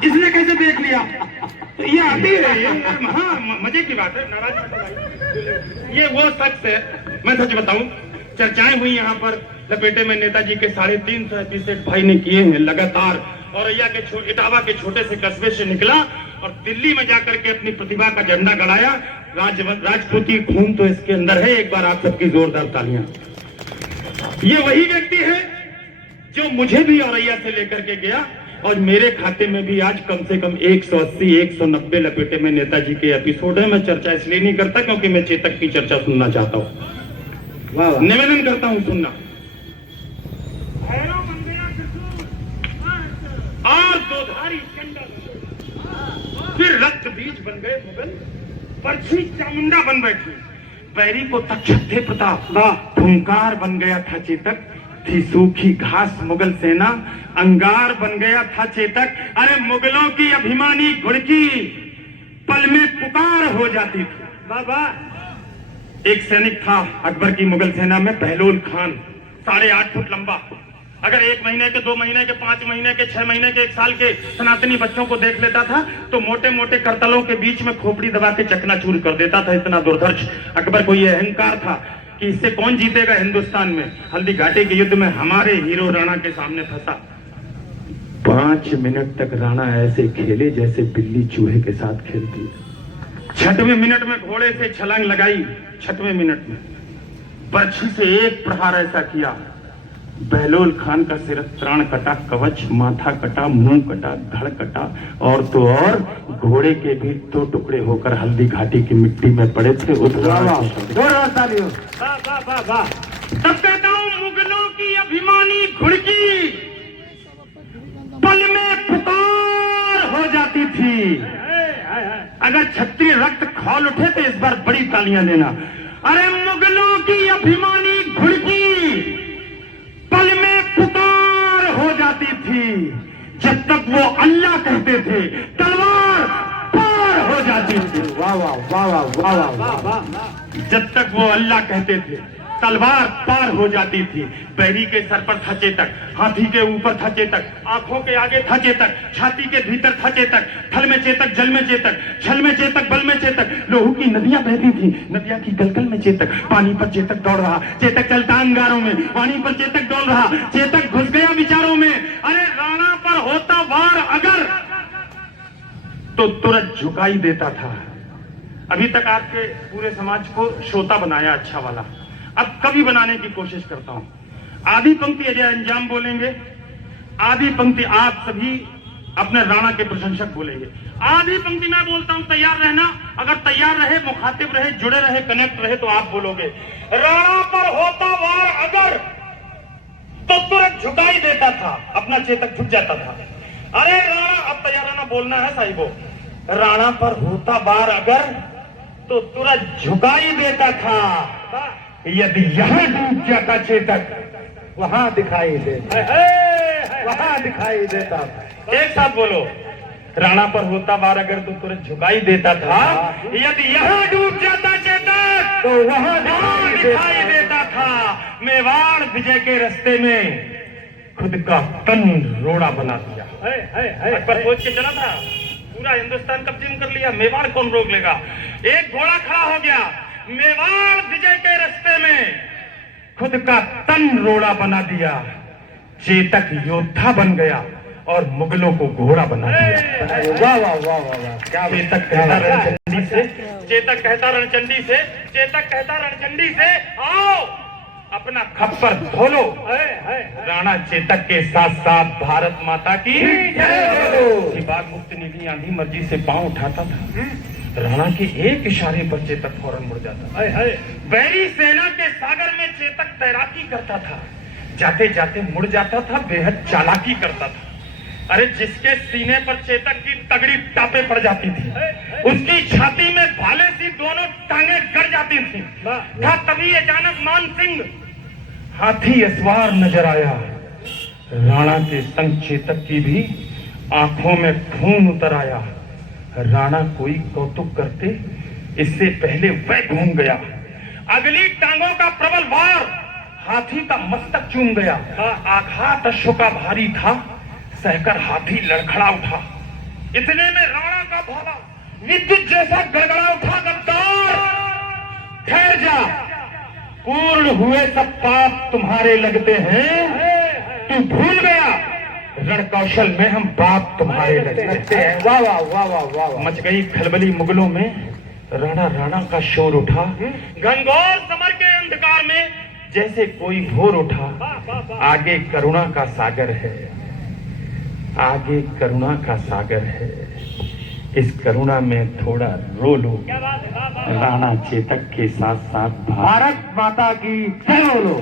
इसने कैसे देख लिया? ये आती है, ये हाँ मजे की बात है। नाराज मत होइए। ये वो शख्स है, मैं सच बताऊं, चर्चाएं हुई यहाँ पर लपेटे में नेताजी के 350 एपिसोड भाई ने किए हैं लगातार। औरैया के इटावा के छोटे से कस्बे से निकला और दिल्ली में जाकर के अपनी प्रतिभा का झंडा गड़ाया। राजपूती खून तो इसके अंदर है। एक बार आप सबकी जोरदार तालियां। ये वही व्यक्ति है जो मुझे भी औरैया से लेकर के गया और मेरे खाते में भी आज कम से कम 180 190 लपेटे में नेताजी के एपिसोड है। मैं चर्चा इसलिए नहीं करता क्योंकि मैं चेतक की चर्चा सुनना चाहता हूं। निवेदन करता हूं सुनना। और दोधारी चंडल, फिर रक्त बीज बन गए मुगल, परछी चामुंडा बन बैठी, बैरी को तक्षक प्रताप, हुंकार बन गया था चेतक, थी सूखी घास मुगल सेना, अंगार बन गया था चेतक। अरे मुगलों की अभिमानी घुड़की पल में पुकार हो जाती थी। बाबा एक सैनिक था अकबर की मुगल सेना में, बहलोल खान, 8.5 फुट लंबा। अगर 1 महीने के, 2 महीने के, 5 महीने के, 6 महीने के, 1 साल के सनातनी बच्चों को देख लेता था तो मोटे मोटे करतलों के बीच में खोपड़ी दबा के चकनाचूर कर देता था। इतना दुर्धर्ष अकबर को यह अहंकार था कि इससे कौन जीतेगा हिंदुस्तान में। हल्दी घाटी के युद्ध में हमारे हीरो राणा के सामने फंसा। 5 मिनट तक राणा ऐसे खेले जैसे बिल्ली चूहे के साथ खेलती है। 6वें मिनट में घोड़े से छलांग लगाई, 6वें मिनट में बर्छी से एक प्रहार ऐसा किया, बहलोल खान का सिर त्राण कटा, कवच, माथा कटा, मुंह कटा, धड़ कटा और तो और घोड़े के भी 2 टुकड़े होकर हल्दी घाटी की मिट्टी में पड़े थे। तब कहता हूं मुगलों की अभिमानी घुड़की पल में पुकार हो जाती थी। अगर क्षत्रिय रक्त खौल उठे तो इस बार बड़ी तालियां देना। अरे मुगलों की अभिमानी घुड़की पल में पुकार हो जाती थी। जब तक वो अल्लाह कहते थे तलवार पार हो जाती थी। वाह वाह वाह वाह वाह वाह वाह। जब तक वो अल्लाह कहते थे तलवार पार हो जाती थी। बैरी के सर पर था चेतक, हाथी के ऊपर था चेतक, आंखों के आगे था चेतक, छाती के भीतर था चेतक, थल में चेतक, जल में चेतक, छल में चेतक, बल में चेतक। लोहू की नदियां बहती थी, नदियां की गलगल में चेतक, पानी पर चेतक दौड़ रहा, चेतक चलता अंगारों में, पानी पर चेतक डोल रहा, चेतक घुस गया विचारों में। अरे राणा पर होता वार अगर तो तुरंत झुकाई देता था। अभी तक आपके पूरे समाज को श्रोता बनाया अच्छा वाला, अब कभी बनाने की कोशिश करता हूं। आधी पंक्ति अजय अंजाम बोलेंगे, आधी पंक्ति आप सभी अपने राणा के प्रशंसक बोलेंगे। आधी पंक्ति मैं बोलता हूं, तैयार रहना। अगर तैयार रहे, मुखातिब रहे, जुड़े रहे, कनेक्ट रहे तो आप बोलोगे। राणा पर होता वार अगर तो तुरंत झुकाई देता था, अपना चेतक झुक जाता था। अरे राणा, अब तैयार रहना, बोलना है साहिबो। राणा पर होता वार अगर तो तुरंत झुकाई देता था। यदि यहां डूब जाता चेतक वहां दिखाई देता, वहां दिखाई देता। एक साथ बोलो। राणा पर होता वार अगर तो तुरंत झुकाई देता था। यदि यहां डूब जाता चेतक तो वहां दिखाई देता था। मेवाड़ विजय के रास्ते में खुद का तन रोड़ा बना दिया। अकबर सोच के चला था पूरा हिंदुस्तान कब्जे में कर लिया, मेवाड़ कौन रोक लेगा। एक घोड़ा खड़ा हो गया, मेवाड़ विजय के रास्ते में खुद का तन रोड़ा बना दिया। चेतक योद्धा बन गया और मुगलों को घोड़ा बना दिया। वाह वाह वाह वाह। चेतक कहता रणचंडी से, चेतक कहता रणचंडी से, चेतक कहता रणचंडी से, आओ अपना खप्पर धोलो। राणा चेतक के साथ साथ भारत माता की बाग मुक्त निधि आंधी मर्जी से पांव उठाता था। राणा के एक इशारे पर चेतक फौरन मुड़ जाता। बैरी सेना के सागर में चेतक तैराकी करता था, जाते जाते मुड़ जाता था, बेहद चालाकी करता था। अरे जिसके सीने पर चेतक की तगड़ी टापे पड़ जाती थी, उसकी छाती में भाले सी दोनों टांगे गड़ जाती थी। था तभी अचानक मान सिंह हाथी अस्वार नजर आया। राणा के संग चेतक की भी आंखों में खून उतर आया। राणा कोई कौतुक करते इससे पहले वह घूम गया। अगली टांगों का प्रबल वार हाथी का मस्तक चूम गया। आघात अश्व का भारी था, सहकर हाथी लड़खड़ा उठा। इतने में राणा का भाला विद्युत जैसा गड़गड़ा उठा। गद्दार ठहर जा, पूर्ण हुए सब पाप तुम्हारे लगते हैं। तू भूल गया रण कौशल में हम बाप तुम्हारे लगते हैं। वाह वाह वाह वाह वाह वाह। मच गई खलबली मुगलों में, राणा राणा का शोर उठा। घनघोर समर के अंधकार में जैसे कोई भोर उठा। आगे करुणा का सागर है, आगे करुणा का सागर है। इस करुणा में थोड़ा रो लो। राणा चेतक के साथ साथ भारत माता की जय बोलो।